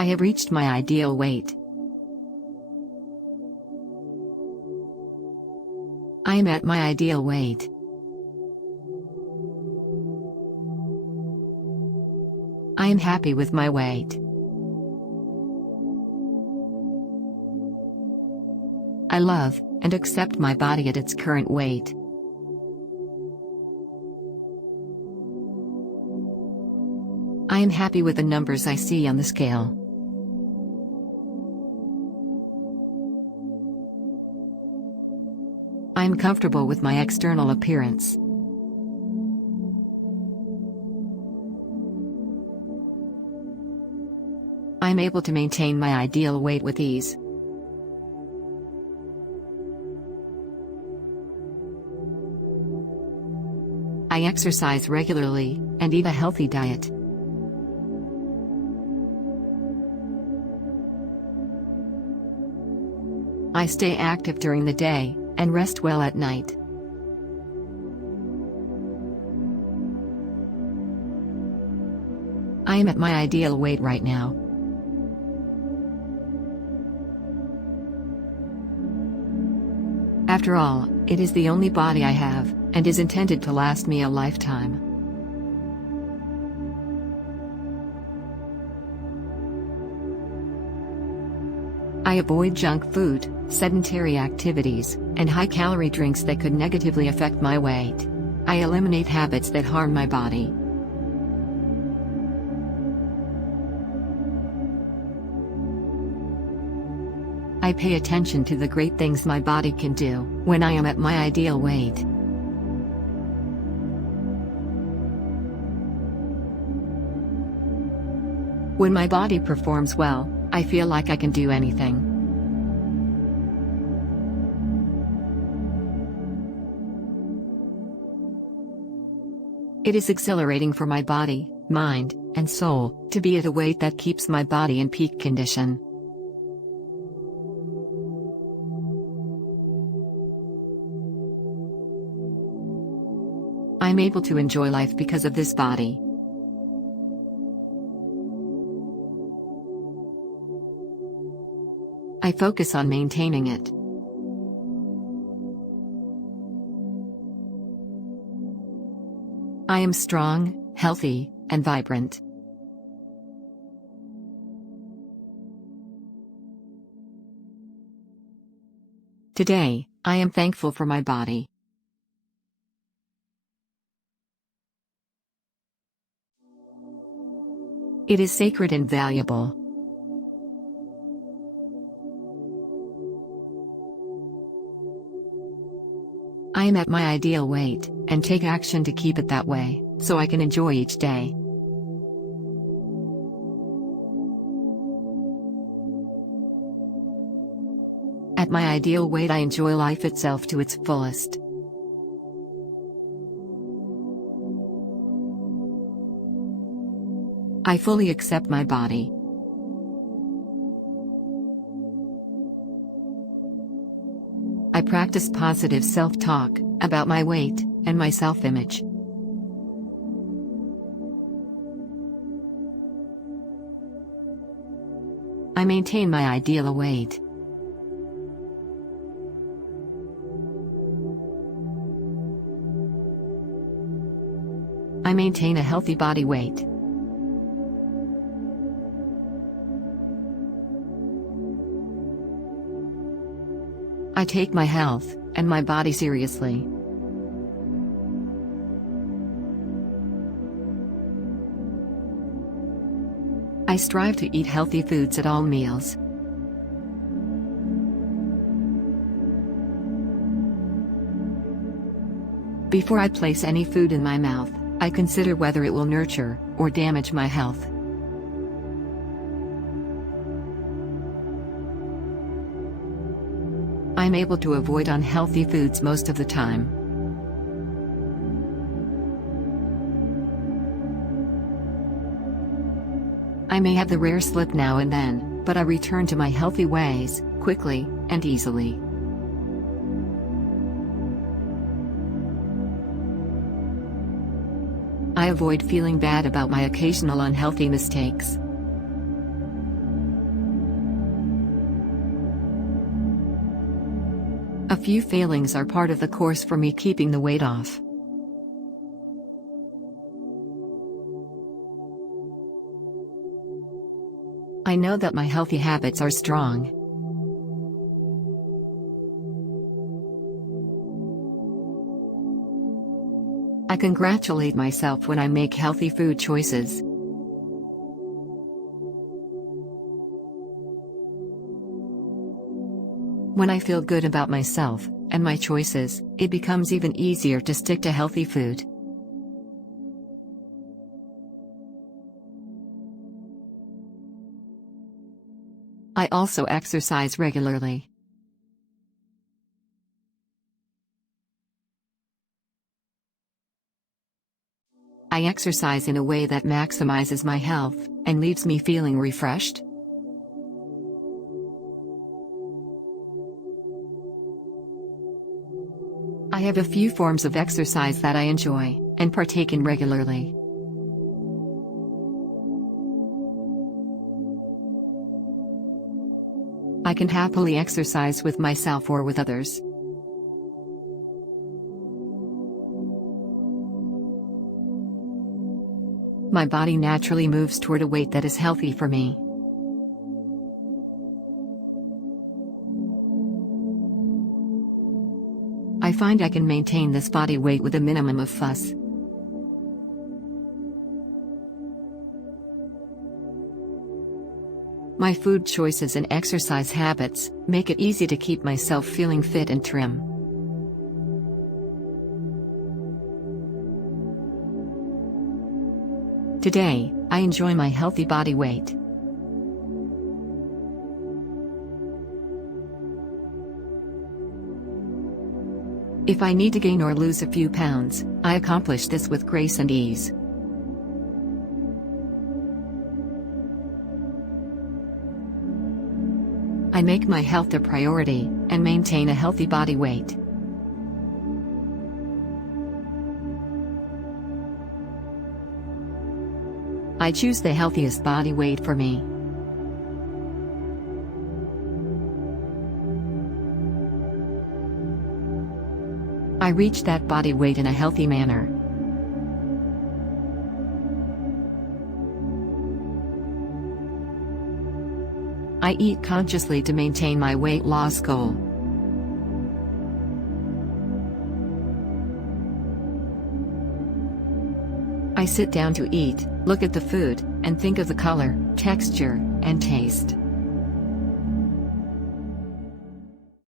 I have reached my ideal weight. I am at my ideal weight. I am happy with my weight. I love and accept my body at its current weight. I am happy with the numbers I see on the scale. I am comfortable with my external appearance. I am able to maintain my ideal weight with ease. I exercise regularly and eat a healthy diet. I stay active during the day and rest well at night. I am at my ideal weight right now. After all, it is the only body I have, and is intended to last me a lifetime. I avoid junk food, sedentary activities, and high-calorie drinks that could negatively affect my weight. I eliminate habits that harm my body. I pay attention to the great things my body can do when I am at my ideal weight. When my body performs well, I feel like I can do anything. It is exhilarating for my body, mind, and soul to be at a weight that keeps my body in peak condition. I'm able to enjoy life because of this body. I focus on maintaining it. I am strong, healthy, and vibrant. Today, I am thankful for my body. It is sacred and valuable. I am at my ideal weight, and take action to keep it that way, so I can enjoy each day. At my ideal weight, I enjoy life itself to its fullest. I fully accept my body. I practice positive self-talk about my weight and my self-image. I maintain my ideal weight. I maintain a healthy body weight. I take my health and my body seriously. I strive to eat healthy foods at all meals. Before I place any food in my mouth, I consider whether it will nurture or damage my health. I'm able to avoid unhealthy foods most of the time. I may have the rare slip now and then, but I return to my healthy ways, quickly and easily. I avoid feeling bad about my occasional unhealthy mistakes. A few failings are part of the course for me keeping the weight off. I know that my healthy habits are strong. I congratulate myself when I make healthy food choices. When I feel good about myself and my choices, it becomes even easier to stick to healthy food. I also exercise regularly. I exercise in a way that maximizes my health and leaves me feeling refreshed. I have a few forms of exercise that I enjoy and partake in regularly. I can happily exercise with myself or with others. My body naturally moves toward a weight that is healthy for me. I find I can maintain this body weight with a minimum of fuss. My food choices and exercise habits make it easy to keep myself feeling fit and trim. Today, I enjoy my healthy body weight. If I need to gain or lose a few pounds, I accomplish this with grace and ease. I make my health a priority and maintain a healthy body weight. I choose the healthiest body weight for me. I reach that body weight in a healthy manner. I eat consciously to maintain my weight loss goal. I sit down to eat, look at the food, and think of the color, texture, and taste.